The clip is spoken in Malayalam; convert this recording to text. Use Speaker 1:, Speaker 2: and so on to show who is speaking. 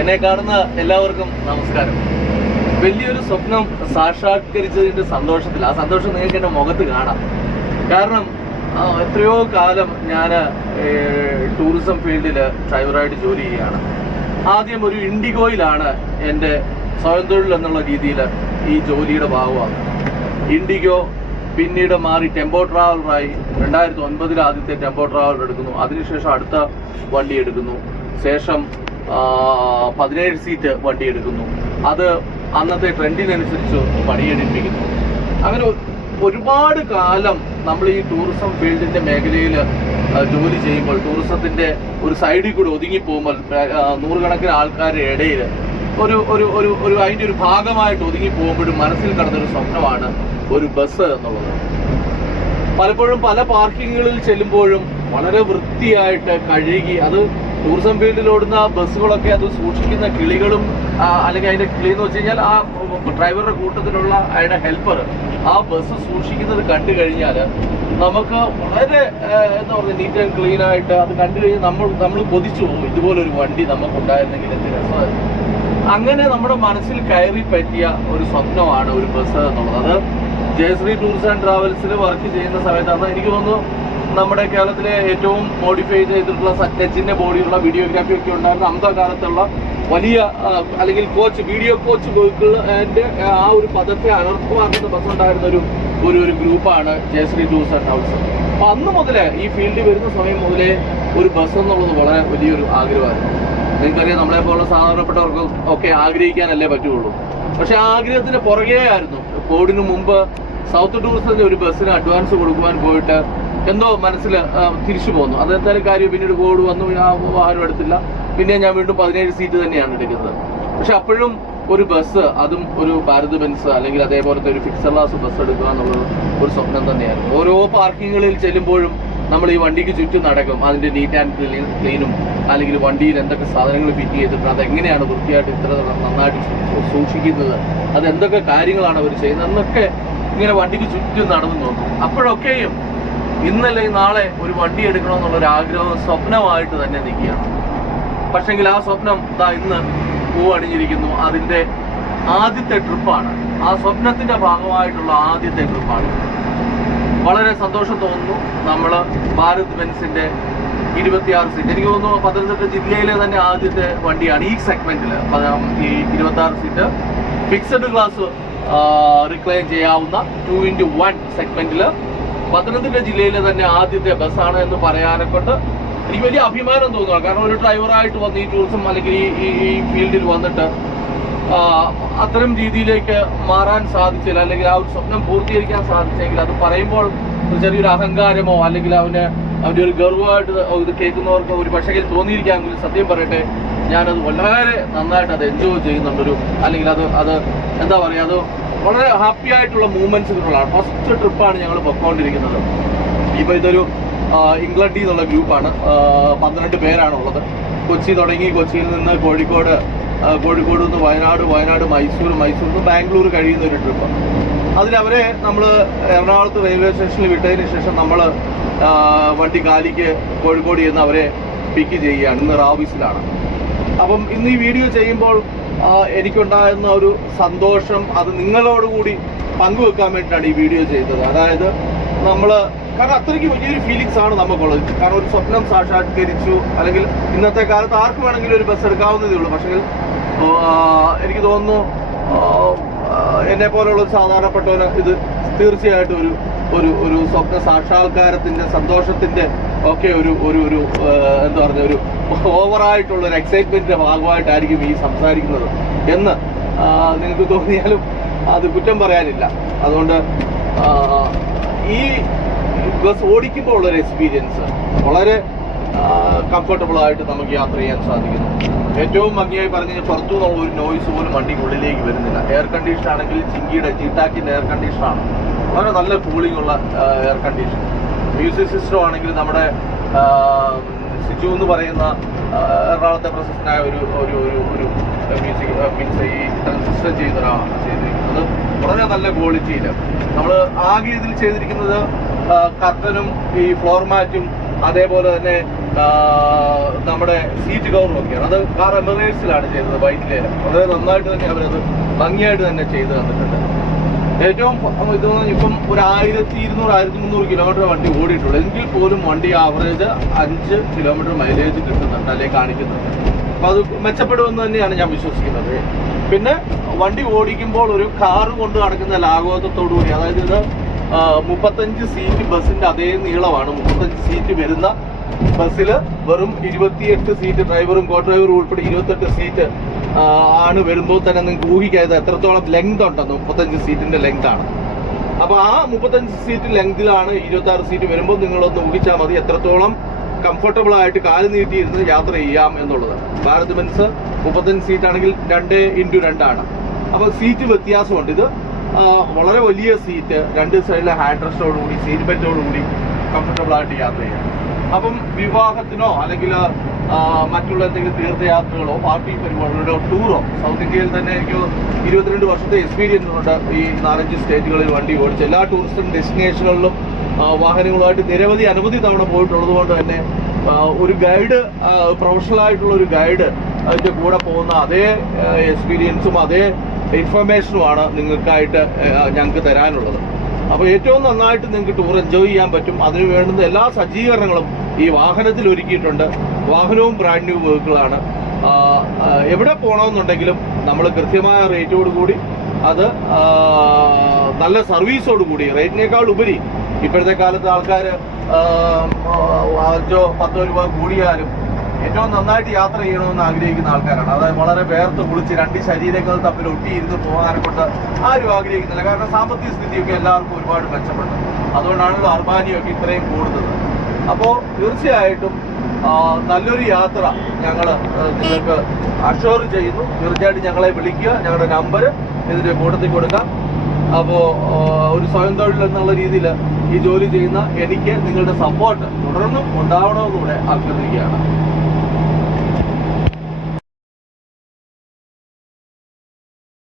Speaker 1: എന്നെ കാണുന്ന എല്ലാവർക്കും നമസ്കാരം. വലിയൊരു സ്വപ്നം സാക്ഷാത്കരിച്ചതിന്റെ സന്തോഷത്തിൽ ആ സന്തോഷം നിങ്ങൾക്ക് എന്റെ മുഖത്ത് കാണാം. കാരണം എത്രയോ കാലം ഞാൻ ടൂറിസം ഫീൽഡിൽ ഡ്രൈവറായിട്ട് ജോലി ചെയ്യുകയാണ്. ആദ്യം ഒരു ഇൻഡിഗോയിലാണ് എന്റെ സ്വയം തൊഴിൽ എന്നുള്ള രീതിയിൽ ഈ ജോലിയുടെ ഭാഗമാകുന്നത് ഇൻഡിഗോ പിന്നീട് മാറി ടെമ്പോ ട്രാവലറായി. രണ്ടായിരത്തി ഒൻപതിൽ ആദ്യത്തെ ടെമ്പോ ട്രാവലർ എടുക്കുന്നു. അതിനുശേഷം അടുത്ത വണ്ടി എടുക്കുന്നു. ശേഷം പതിനേഴ് സീറ്റ് വണ്ടി എടുക്കുന്നു അത് അന്നത്തെ ട്രെൻഡിനനുസരിച്ച് പണിയെടുപ്പിക്കുന്നു. അങ്ങനെ ഒരുപാട് കാലം നമ്മൾ ഈ ടൂറിസം ഫീൽഡിന്റെ മേഖലയിൽ ജോലി ചെയ്യുമ്പോൾ ടൂറിസത്തിന്റെ ഒരു സൈഡിൽ കൂടെ ഒതുങ്ങി പോകുമ്പോൾ നൂറുകണക്കിന് ആൾക്കാരുടെ ഇടയിൽ ഒരു ഒരു ഒരു ഒരു അതിന്റെ ഒരു ഭാഗമായിട്ട് ഒതുങ്ങി പോകുമ്പോഴും മനസ്സിൽ കടന്നൊരു സ്വപ്നമാണ് ഒരു ബസ് എന്നുള്ളത്. പലപ്പോഴും പല പാർക്കിങ്ങുകളിൽ ചെല്ലുമ്പോഴും വളരെ വൃത്തിയായിട്ട് കഴുകി അത് ടൂറിസം ഫീൽഡിൽ ഓടുന്ന ബസ്സുകളൊക്കെ അത് സൂക്ഷിക്കുന്ന കിളികളും അല്ലെങ്കിൽ അതിന്റെ കിളി എന്ന് വെച്ച് കഴിഞ്ഞാൽ ആ ഡ്രൈവറുടെ കൂട്ടത്തിലുള്ള അയാളുടെ ഹെൽപ്പർ ആ ബസ് സൂക്ഷിക്കുന്നത് കണ്ടു കഴിഞ്ഞാൽ നമുക്ക് വളരെ എന്താ പറയുക നീറ്റ് ആൻഡ് ക്ലീൻ ആയിട്ട് അത് കണ്ടു കഴിഞ്ഞാൽ നമ്മൾ നമ്മൾ കൊതിച്ചു പോകും. ഇതുപോലൊരു വണ്ടി നമുക്ക് ഉണ്ടായിരുന്നെങ്കിൽ എന്ത് രസമായിരുന്നു. അങ്ങനെ നമ്മുടെ മനസ്സിൽ കയറി പറ്റിയ ഒരു സ്വപ്നമാണ് ഒരു ബസ് എന്നുള്ളത്. ജയശ്രീ ടൂർസ് ആൻഡ് ട്രാവൽസിൽ വർക്ക് ചെയ്യുന്ന സമയത്താണ് എനിക്ക് തോന്നുന്നു നമ്മുടെ കേരളത്തിലെ ഏറ്റവും മോഡിഫൈ ചെയ്തിട്ടുള്ള സറ്റച്ചിന്റെ ബോഡിയുള്ള വീഡിയോഗ്രാഫി ഒക്കെ ഉണ്ടായിരുന്ന അന്നത്തെ കാലത്തുള്ള വലിയ അല്ലെങ്കിൽ കോച്ച് വീഡിയോ കോച്ച് വെഹിക്കിളിന്റെ ആ ഒരു പദത്തെ അനർത്ഥമാക്കുന്ന ബസ് ഉണ്ടായിരുന്ന ഒരു ഒരു ഒരു ഗ്രൂപ്പാണ് ജയശ്രീ ടൂർസ് ആൻഡ് ഹൗസ്. അപ്പൊ അന്ന് മുതലേ ഈ ഫീൽഡിൽ വരുന്ന സമയം മുതലേ ഒരു ബസ് എന്നുള്ളത് വളരെ വലിയൊരു ആഗ്രഹമായിരുന്നു. നിങ്ങൾക്കറിയാം നമ്മളെ പോലുള്ള സാധാരണപ്പെട്ടവർക്ക് ഒക്കെ ആഗ്രഹിക്കാനല്ലേ പറ്റുള്ളൂ. പക്ഷെ ആ ആഗ്രഹത്തിന് പുറകെ ആയിരുന്നു കോവിഡിന് മുമ്പ് സൗത്ത് ടൂറിസത്തിന്റെ ഒരു ബസ്സിന് അഡ്വാൻസ് കൊടുക്കുവാൻ പോയിട്ട് എന്തോ മനസ്സിൽ തിരിച്ചു പോന്നു. അതെന്തായാലും കാര്യം പിന്നീട് ബോർഡ് വന്നു ആ വാഹനം എടുത്തില്ല. പിന്നെ ഞാൻ വീണ്ടും പതിനേഴ് സീറ്റ് തന്നെയാണ് എടുക്കുന്നത്. പക്ഷെ അപ്പോഴും ഒരു ബസ് അതും ഒരു ഭാരത് ബെൻസ് അല്ലെങ്കിൽ അതേപോലത്തെ ഒരു ഫിക്സർ ക്ലാസ് ബസ് എടുക്കുക എന്നുള്ളത് ഒരു സ്വപ്നം തന്നെയായിരുന്നു ഓരോ പാർക്കിങ്ങുകളിൽ ചെല്ലുമ്പോഴും നമ്മൾ ഈ വണ്ടിക്ക് ചുറ്റും നടക്കും. അതിന്റെ നീറ്റ് ആൻഡ് ക്ലീൻ ക്ലീനും അല്ലെങ്കിൽ വണ്ടിയിൽ എന്തൊക്കെ സാധനങ്ങൾ ഫിറ്റ് ചെയ്തിട്ടുണ്ട് അതെങ്ങനെയാണ് വൃത്തിയായിട്ട് ഇത്ര നന്നായിട്ട് സൂക്ഷിക്കുന്നത് അത് എന്തൊക്കെ കാര്യങ്ങളാണ് അവർ ചെയ്യുന്നത് എന്നൊക്കെ ഇങ്ങനെ വണ്ടിക്ക് ചുറ്റും നടന്നു നോക്കും. അപ്പോഴൊക്കെയും ഇന്നലെ നാളെ ഒരു വണ്ടി എടുക്കണമെന്നുള്ള ഒരു ആഗ്രഹം സ്വപ്നമായിട്ട് തന്നെ നിൽക്കുകയാണ്. പക്ഷെങ്കിൽ ആ സ്വപ്നം ഇതാ ഇന്ന് പൂവണിഞ്ഞിരിക്കുന്നു. അതിന്റെ ആദ്യത്തെ ട്രിപ്പാണ്. ആ സ്വപ്നത്തിന്റെ ഭാഗമായിട്ടുള്ള ആദ്യത്തെ ട്രിപ്പാണ്. വളരെ സന്തോഷം തോന്നുന്നു. നമ്മൾ ഭാരത് ബെൻസിന്റെ ഇരുപത്തിയാറ് സീറ്റ്. എനിക്ക് തോന്നുന്നു പത്തനംതിട്ട ജില്ലയിലെ തന്നെ ആദ്യത്തെ വണ്ടിയാണ് ഈ സെഗ്മെന്റിൽ ഈ ഇരുപത്തി ആറ് സീറ്റ് ഫിക്സഡ് ക്ലാസ് റിക്ലെയിം ചെയ്യാവുന്ന ടു ഇന്റു വൺ സെഗ്മെന്റിൽ പത്തനംതിട്ട ജില്ലയിലെ തന്നെ ആദ്യത്തെ ബസ്സാണ് എന്ന് പറയാനെ കൊണ്ട് എനിക്ക് വലിയ അഭിമാനം തോന്നുക കാരണം ഒരു ഡ്രൈവറായിട്ട് വന്ന് ഈ ടൂറിസം അല്ലെങ്കിൽ ഈ ഈ- ഫീൽഡിൽ വന്നിട്ട് അത്തരം രീതിയിലേക്ക് മാറാൻ സാധിച്ചില്ല. അല്ലെങ്കിൽ ആ ഒരു സ്വപ്നം പൂർത്തീകരിക്കാൻ സാധിച്ചെങ്കിൽ അത് പറയുമ്പോൾ ഒരു ചെറിയൊരു അഹങ്കാരമോ അല്ലെങ്കിൽ അവന് അവന്റെ ഒരു ഗർവമായിട്ട് ഇത് കേൾക്കുന്നവർക്ക് ഒരു പക്ഷേ തോന്നിയിരിക്കാമെങ്കിൽ സത്യം പറയട്ടെ ഞാനത് വളരെ നന്നായിട്ട് അത് എൻജോയ് ചെയ്യുന്നുണ്ടൊരു അല്ലെങ്കിൽ അത് അത് എന്താ പറയുക അത് വളരെ ഹാപ്പി ആയിട്ടുള്ള മൂമെന്റ്സ് മൂവ്മെന്റ്സുകളാണ് ഫസ്റ്റ് ട്രിപ്പാണ് ഞങ്ങൾ പൊക്കോണ്ടിരിക്കുന്നത്. ഇപ്പൊ ഇതൊരു ഇംഗ്ലണ്ടിൽ നിന്നുള്ള ഗ്രൂപ്പാണ് പന്ത്രണ്ട് പേരാണ് ഉള്ളത് കൊച്ചി തുടങ്ങി കൊച്ചിയിൽ നിന്ന് കോഴിക്കോട് കോഴിക്കോട് നിന്ന് വയനാട് വയനാട് മൈസൂർ മൈസൂർ നിന്ന് ബാംഗ്ലൂർ കഴിയുന്ന ഒരു ട്രിപ്പ് അതിലവരെ നമ്മൾ എറണാകുളത്ത് റെയിൽവേ സ്റ്റേഷനിൽ വിട്ടതിന് ശേഷം നമ്മൾ വണ്ടി കാലിക്ക് കോഴിക്കോട് ചെന്ന് അവരെ പിക്ക് ചെയ്യുകയാണ്. ഇന്ന് റാവിസിലാണ്. അപ്പം ഇന്ന് ഈ വീഡിയോ ചെയ്യുമ്പോൾ എനിക്കുണ്ടായിരുന്ന ഒരു സന്തോഷം അത് നിങ്ങളോടുകൂടി പങ്കുവെക്കാൻ വേണ്ടിയിട്ടാണ് ഈ വീഡിയോ ചെയ്തത്. അതായത് നമ്മൾ കാരണം അത്രയ്ക്ക് വലിയൊരു ഫീലിങ്സ് ആണ് നമുക്കുള്ളത്. കാരണം ഒരു സ്വപ്നം സാക്ഷാത്കരിച്ചു അല്ലെങ്കിൽ ഇന്നത്തെ കാലത്ത് ആർക്ക് വേണമെങ്കിലും ഒരു ബസ് എടുക്കാവുന്നതേ ഉള്ളൂ. പക്ഷേ എനിക്ക് തോന്നുന്നു എന്നെ പോലുള്ള സാധാരണപ്പെട്ടവന് ഇത് തീർച്ചയായിട്ടും ഒരു ഒരു ഒരു സ്വപ്ന സാക്ഷാത്കാരത്തിന്റെ സന്തോഷത്തിന്റെ ഒക്കെ ഒരു ഒരു ഒരു എന്താ പറഞ്ഞ ഒരു ഓവറായിട്ടുള്ള ഒരു എക്സൈറ്റ്മെന്റിന്റെ ഭാഗമായിട്ടായിരിക്കും ഈ സംസാരിക്കുന്നത്. എന്ന് നിങ്ങൾക്ക് തോന്നിയാലും അത് കുറ്റം പറയാനില്ല. അതുകൊണ്ട് ഈ ബസ് ഓടിക്കുമ്പോൾ ഉള്ള ഒരു എക്സ്പീരിയൻസ് വളരെ കംഫർട്ടബിൾ ആയിട്ട് നമുക്ക് യാത്ര ചെയ്യാൻ സാധിക്കുന്നു. ഏറ്റവും ഭംഗിയായി പറഞ്ഞു കഴിഞ്ഞാൽ പുറത്തു നിന്നുള്ള ഒരു നോയ്സ് പോലും വണ്ടിക്കുള്ളിലേക്ക് വരുന്നില്ല. എയർ കണ്ടീഷൻ ആണെങ്കിൽ ചിങ്കിയുടെ ചീട്ടാക്കിന്റെ എയർ കണ്ടീഷൻ ആണ്. വളരെ നല്ല കൂളിംഗ് ഉള്ള എയർ കണ്ടീഷൻ മ്യൂസിക് സിസ്റ്റം ആണെങ്കിൽ നമ്മുടെ സിജു എന്ന് പറയുന്ന എറണാകുളത്തെ പ്രശസ്തനായ ഒരു ഒരു ഒരു ഒരു മ്യൂസിക് മീൻസ് ഈ സിസ്റ്റം ചെയ്ത ഒരാളാണ് ചെയ്തിരിക്കുന്നത്. വളരെ നല്ല ക്വാളിറ്റിയിൽ നമ്മൾ ആകെ ഇതിൽ ചെയ്തിരിക്കുന്നത് കർട്ടനും ഈ ഫ്ലോർ മാറ്റും അതേപോലെ തന്നെ നമ്മുടെ സീറ്റ് കവറും ഒക്കെയാണ്. അത് കാർ എമറേറ്റ്സിലാണ് ചെയ്തത് വൈറ്റിലേല. വളരെ നന്നായിട്ട് തന്നെ അവരത് ഭംഗിയായിട്ട് തന്നെ ചെയ്തു തന്നിട്ടുണ്ട്. ഏറ്റവും ഇത് ഇപ്പം ഒരു ആയിരത്തി ഇരുന്നൂറ് ആയിരത്തി മുന്നൂറ് കിലോമീറ്റർ വണ്ടി ഓടിയിട്ടുള്ളൂ. എങ്കിൽ പോലും വണ്ടി ആവറേജ് അഞ്ച് കിലോമീറ്റർ മൈലേജ് കിട്ടുന്നുണ്ട് അല്ലെങ്കിൽ കാണിക്കുന്നുണ്ട് അപ്പൊ അത് മെച്ചപ്പെടുമെന്ന് തന്നെയാണ് ഞാൻ വിശ്വസിക്കുന്നത്. പിന്നെ വണ്ടി ഓടിക്കുമ്പോൾ ഒരു കാറ് കൊണ്ട് നടക്കുന്ന ലാഘവത്വത്തോടുകൂടി കൂടി അതായത് ഇത് മുപ്പത്തഞ്ച് സീറ്റ് ബസ്സിന്റെ അതേ നീളമാണ്. മുപ്പത്തഞ്ച് സീറ്റ് വരുന്ന ബസ്സിൽ വെറും ഇരുപത്തിയെട്ട് സീറ്റ് ഡ്രൈവറും കോ ഡ്രൈവറും ഉൾപ്പെടെ ഇരുപത്തെട്ട് സീറ്റ് ആണ് വരുമ്പോൾ തന്നെ നിങ്ങൾക്ക് ഊഹിക്കാതെ എത്രത്തോളം ലെങ്ത് ഉണ്ടെന്ന് മുപ്പത്തഞ്ച് സീറ്റിന്റെ ലെങ്ത് ആണ്. അപ്പൊ ആ മുപ്പത്തഞ്ച് സീറ്റ് ലെങ്തിലാണ് ഇരുപത്തി ആറ് സീറ്റ് വരുമ്പോൾ നിങ്ങളൊന്ന് ഊഹിച്ചാൽ മതി എത്രത്തോളം കംഫർട്ടബിൾ ആയിട്ട് കാൽ നീട്ടിയിരുന്ന് യാത്ര ചെയ്യാം എന്നുള്ളത്. ഭാരത് ബെൻസ് മുപ്പത്തഞ്ച് സീറ്റ് ആണെങ്കിൽ രണ്ട് ഇന്റു രണ്ടാണ് അപ്പൊ സീറ്റ് വ്യത്യാസമുണ്ട്. ഇത് വളരെ വലിയ സീറ്റ് രണ്ട് സൈഡിലെ ഹാൻഡ് റെസ്റ്റോടുകൂടി സീറ്റ് ബെൽറ്റോടുകൂടി കംഫർട്ടബിൾ ആയിട്ട് യാത്ര ചെയ്യാം. അപ്പം വിവാഹത്തിനോ അല്ലെങ്കിൽ മറ്റുള്ള എന്തെങ്കിലും തീർത്ഥയാത്രകളോ പാർട്ടി പരിപാടികളോ ടൂറോ സൗത്ത് ഇന്ത്യയിൽ തന്നെ എനിക്ക് ഇരുപത്തിരണ്ട് വർഷത്തെ എക്സ്പീരിയൻസ് ഉണ്ട് ഈ നാലഞ്ച് സ്റ്റേറ്റുകളിൽ വണ്ടി ഓടിച്ച്. എല്ലാ ടൂറിസ്റ്റ് ഡെസ്റ്റിനേഷനുകളിലും വാഹനങ്ങളുമായിട്ട് നിരവധി അനവധി തവണ പോയിട്ടുള്ളത് കൊണ്ട് തന്നെ ഒരു ഗൈഡ് പ്രൊഫഷണൽ ആയിട്ടുള്ള ഒരു ഗൈഡ് അതിന്റെ കൂടെ പോകുന്ന അതേ എക്സ്പീരിയൻസും അതേ ഇൻഫർമേഷനുമാണ് നിങ്ങൾക്കായിട്ട് ഞങ്ങൾക്ക് തരാനുള്ളത്. അപ്പോൾ ഏറ്റവും നന്നായിട്ട് നിങ്ങൾക്ക് ടൂർ എൻജോയ് ചെയ്യാൻ പറ്റും. അതിന് വേണ്ടുന്ന എല്ലാ സജ്ജീകരണങ്ങളും ഈ വാഹനത്തിൽ ഒരുക്കിയിട്ടുണ്ട്. വാഹനവും ബ്രാൻഡ് ന്യൂ വെഹിക്കിളാണ് എവിടെ പോകണമെന്നുണ്ടെങ്കിലും നമ്മൾ കൃത്യമായ റേറ്റോട് കൂടി അത് നല്ല സർവീസോട് കൂടി റേറ്റിനേക്കാൾ ഉപരി ഇപ്പോഴത്തെ കാലത്ത് ആൾക്കാർ അഞ്ചോ പത്തോ രൂപ കൂടിയാലും ഏറ്റവും നന്നായിട്ട് യാത്ര ചെയ്യണമെന്ന് ആഗ്രഹിക്കുന്ന ആൾക്കാരാണ്. അതായത് വളരെ വേർത്ത് കുളിച്ച് രണ്ട് ശരീരങ്ങൾ തമ്മിൽ ഒട്ടിയിരുന്ന് പോകാനെ കൊണ്ട് ആരും ആഗ്രഹിക്കുന്നില്ല. കാരണം സാമ്പത്തിക സ്ഥിതിയൊക്കെ എല്ലാവർക്കും ഒരുപാട് മെച്ചപ്പെട്ടു. അതുകൊണ്ടാണല്ലോ അർബാനിയൊക്കെ ഇത്രയും കൂടുന്നത്. അപ്പോൾ തീർച്ചയായിട്ടും നല്ലൊരു യാത്ര ഞങ്ങൾ നിങ്ങൾക്ക് അഷോർ ചെയ്യുന്നു. തീർച്ചയായിട്ടും ഞങ്ങളെ വിളിക്കുക. ഞങ്ങളുടെ നമ്പർ ഇതിന്റെ കൂട്ടത്തിൽ കൊടുക്കാം. അപ്പോൾ ഒരു സ്വയം തൊഴിൽ എന്നുള്ള രീതിയിൽ ഈ ജോലി ചെയ്യുന്ന എനിക്ക് നിങ്ങളുടെ സപ്പോർട്ട് തുടർന്നും ഉണ്ടാവണമെന്നുകൂടെ അഭ്യർത്ഥിക്കുകയാണ്.